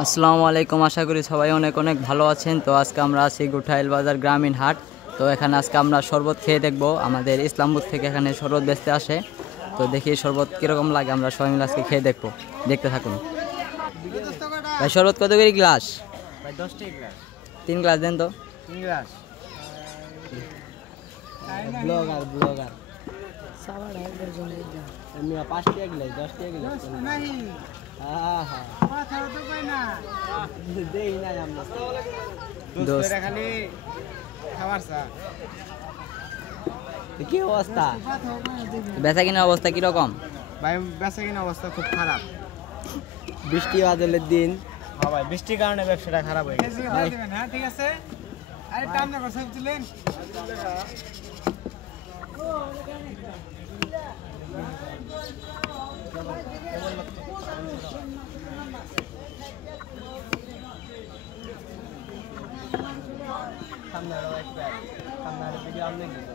আসসালামু আলাইকুম। আশা করি সবাই অনেক অনেক ভালো আছেন। তো আজকে আমরা আছি গুঠাইল বাজার গ্রামীণ হাট। তো এখানে আজকে আমরা শরবত খেয়ে দেখব। আমাদের ইসলামপুর থেকে এখানে শরবত বেচতে আসে। তো দেখি শরবত কীরকম লাগে, আমরা সবাই মিলে আজকে খেয়ে দেখবো। দেখতে থাকুন। ভাই শরবত কত করে গ্লাস? ভাই 10 টাকা গ্লাস। 3 গ্লাস দেন তো। 3 গ্লাস। ব্লগার ব্লগার সাবার है वर्जन एकदम আমি 5 টাকা গ্লাস 10 টাকা গ্লাস नहीं হ্যাঁ হ্যাঁ माथा तो कोई ना দেই না আমরা দোস্ত। দোস্ত খালি খাবার চা। কি অবস্থা बात हो गया देखो বেচা কিনার অবস্থা কীরকম? ভাই? বেচা কিনা অবস্থা খুব খারাপ। বৃষ্টি বাদলের দিন। হ্যাঁ ভাই, বৃষ্টির কারণে ব্যবসাটা খারাপ হয়ে গেছে। कैसे हो दिबेन हां ठीक আছে আরে টাইম না করছ তুলেন সামনে আরো একটা সামনে আরো ভিডিও আপলোড দিই।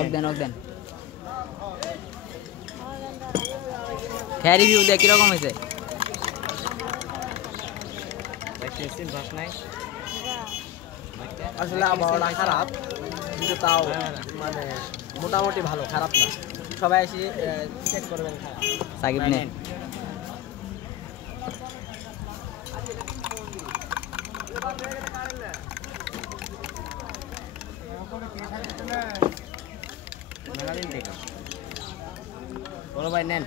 ওক দেন ওক দেন। খেয়ে রিভিউ দেখ কীরকম হয়েছে। আসলে আবহাওয়াটা খারাপ, কিন্তু তাও মানে মোটামুটি ভালো, খারাপ না। সবাই এসে চেক করবেন। সাকিব নেন। বড় ভাই নেন।